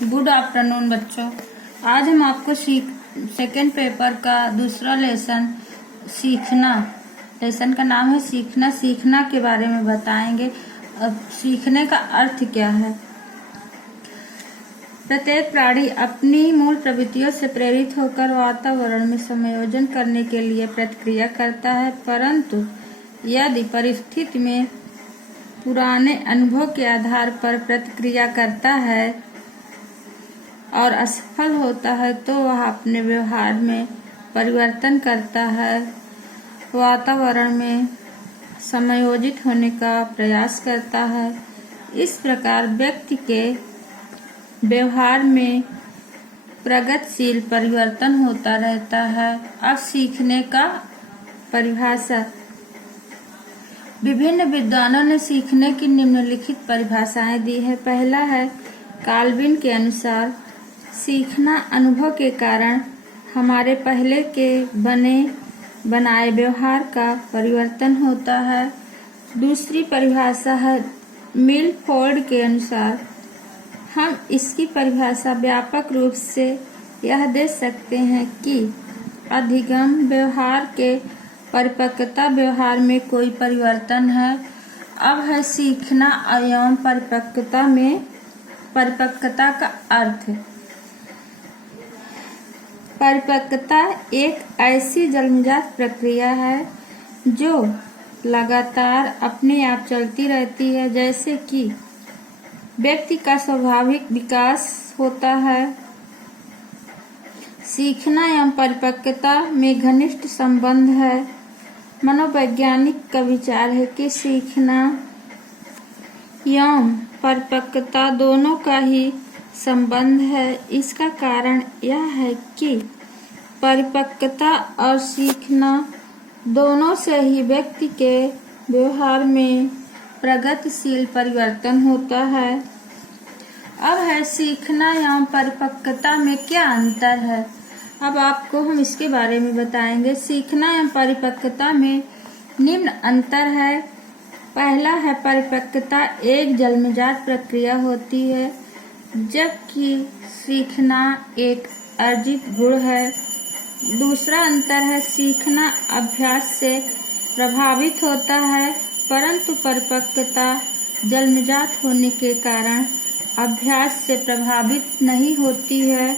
Good afternoon बच्चों। आज हम आपको सेकेंड पेपर का दूसरा लेसन लेसन का नाम है सीखना के बारे में बताएंगे। अब सीखने का अर्थ क्या है। प्रत्येक प्राणी अपनी मूल प्रवृत्तियों से प्रेरित होकर वातावरण में समायोजन करने के लिए प्रतिक्रिया करता है, परंतु यदि परिस्थिति में पुराने अनुभव के आधार पर प्रतिक्रिया करता है और असफल होता है तो वह अपने व्यवहार में परिवर्तन करता है, वातावरण में समायोजित होने का प्रयास करता है। इस प्रकार व्यक्ति के व्यवहार में प्रगतिशील परिवर्तन होता रहता है। अब सीखने का परिभाषा। विभिन्न विद्वानों ने सीखने की निम्नलिखित परिभाषाएं दी है। पहला है काल्विन के अनुसार सीखना अनुभव के कारण हमारे पहले के बनाए व्यवहार का परिवर्तन होता है। दूसरी परिभाषा है मिलफोर्ड के अनुसार। हम इसकी परिभाषा व्यापक रूप से यह दे सकते हैं कि अधिगम व्यवहार के परिपक्वता व्यवहार में कोई परिवर्तन है। अब है सीखना एवं परिपक्वता का अर्थ। परिपक्वता एक ऐसी जन्मजात प्रक्रिया है जो लगातार अपने आप चलती रहती है, जैसे कि व्यक्ति का स्वाभाविक विकास होता है। सीखना एवं परिपक्वता में घनिष्ठ संबंध है। मनोवैज्ञानिक का विचार है कि सीखना एवं परिपक्वता दोनों का ही संबंध है। इसका कारण यह है कि परिपक्वता और सीखना दोनों से ही व्यक्ति के व्यवहार में प्रगतिशील परिवर्तन होता है। अब है सीखना एवं परिपक्वता में क्या अंतर है। अब आपको हम इसके बारे में बताएंगे। सीखना एवं परिपक्वता में निम्न अंतर है। पहला है परिपक्वता एक जन्मजात प्रक्रिया होती है, जबकि सीखना एक अर्जित गुण है। दूसरा अंतर है सीखना अभ्यास से प्रभावित होता है, परंतु परिपक्वता जन्मजात होने के कारण अभ्यास से प्रभावित नहीं होती है।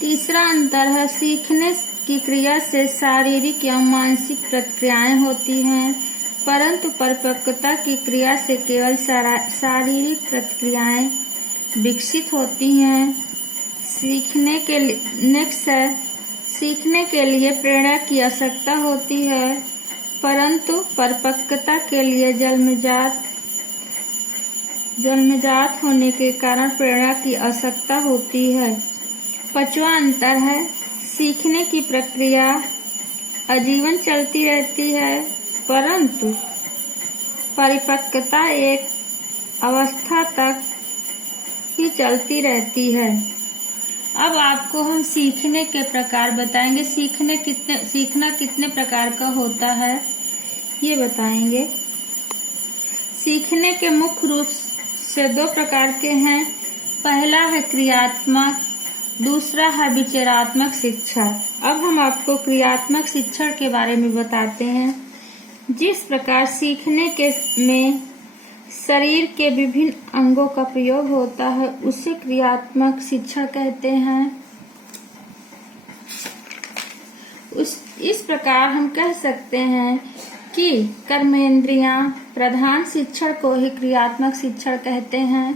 तीसरा अंतर है सीखने की क्रिया से शारीरिक या मानसिक प्रतिक्रियाएं होती हैं, परंतु परिपक्वता की क्रिया से केवल शारीरिक प्रतिक्रियाएं विकसित होती हैं। सीखने के लिए प्रेरणा की आवश्यकता होती है, परंतु परिपक्वता के लिए जन्मजात होने के कारण प्रेरणा की आवश्यकता होती है। पांचवा अंतर है सीखने की प्रक्रिया आजीवन चलती रहती है, परंतु परिपक्वता एक अवस्था तक ही चलती रहती है। अब आपको हम सीखने के प्रकार बताएंगे। सीखना कितने प्रकार का होता है ये बताएंगे। सीखने के मुख्य रूप से दो प्रकार के हैं। पहला है क्रियात्मक, दूसरा है विचारात्मक शिक्षण। अब हम आपको क्रियात्मक शिक्षण के बारे में बताते हैं। जिस प्रकार सीखने में शरीर के विभिन्न अंगों का प्रयोग होता है उसे क्रियात्मक शिक्षण कहते हैं। इस प्रकार हम कह सकते हैं कि कर्मेंद्रियां प्रधान शिक्षण को ही क्रियात्मक शिक्षण कहते हैं।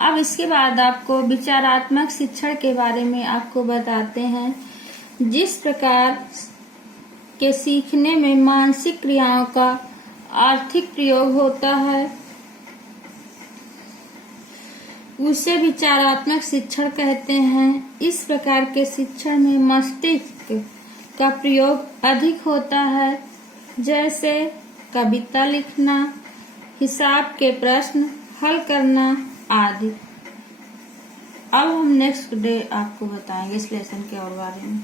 अब इसके बाद आपको विचारात्मक शिक्षण के बारे में आपको बताते हैं। जिस प्रकार के सीखने में मानसिक क्रियाओं का आर्थिक प्रयोग होता है उसे विचारात्मक शिक्षण कहते हैं। इस प्रकार के शिक्षण में मस्तिष्क का प्रयोग अधिक होता है, जैसे कविता लिखना, हिसाब के प्रश्न हल करना आदि। अब हम नेक्स्ट डे आपको बताएंगे इस लेसन के और बारे में।